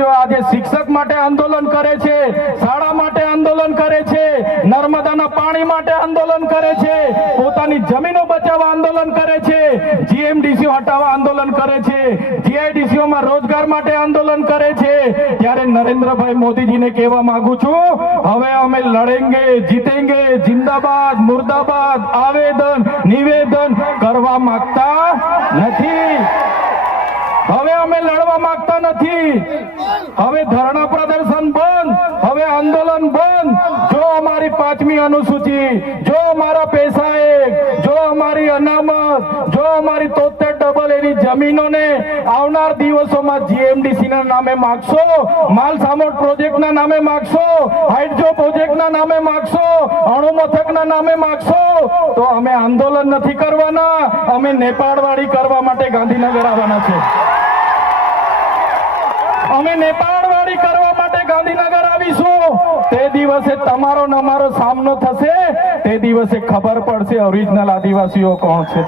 આદિવાસીઓ આજે શિક્ષક માટે આંદોલન કરે છે, શાળા માટે આંદોલન કરે છે, નર્મદાના પાણી માટે આંદોલન કરે છે, પોતાની જમીનો બચાવવા આંદોલન કરે છે, જીએમડીસીઓ હટાવવા આંદોલન કરે છે, જીઆઈડીસીઓમાં રોજગાર માટે આંદોલન કરે છે, ત્યારે નરેન્દ્રભાઈ મોદીજીને કહેવા માંગુ છું, હવે અમે લડેંગે, જીતેંગે, જિંદાબાદ, મુર્દાબાદ આવેદન નિવેદન કરવા માંગતા નથી। હવે અમે લડવા માંગતા નથી। હવે ધરણા પ્રદર્શન બંધ, હવે આંદોલન બંધ। જો અમારી 5મી અનુસૂચિ, જો અમારા પૈસા એક, જો અમારી અનામત, જો અમારી 73 એની જમીનોને આવનાર દિવસોમાં જીએમડીસી ના નામે માગશો, માલસામોટ પ્રોજેક્ટના નામે માગશો, હાઇડ્રો પ્રોજેક્ટના નામે માગશો, અણુ મથકના નામે માગશો, તો અમે આંદોલન નથી કરવાના, અમે નેપાળવાડી કરવા માટે ગાંધીનગર આવવાના છે। અમે નેપાળવાડી કરવા માટે ગાંધીનગર આવીશું। તે દિવસે તમારો ને અમારો સામનો થશે, તે દિવસે ખબર પડશે ઓરિજિનલ આદિવાસીઓ કોણ છે।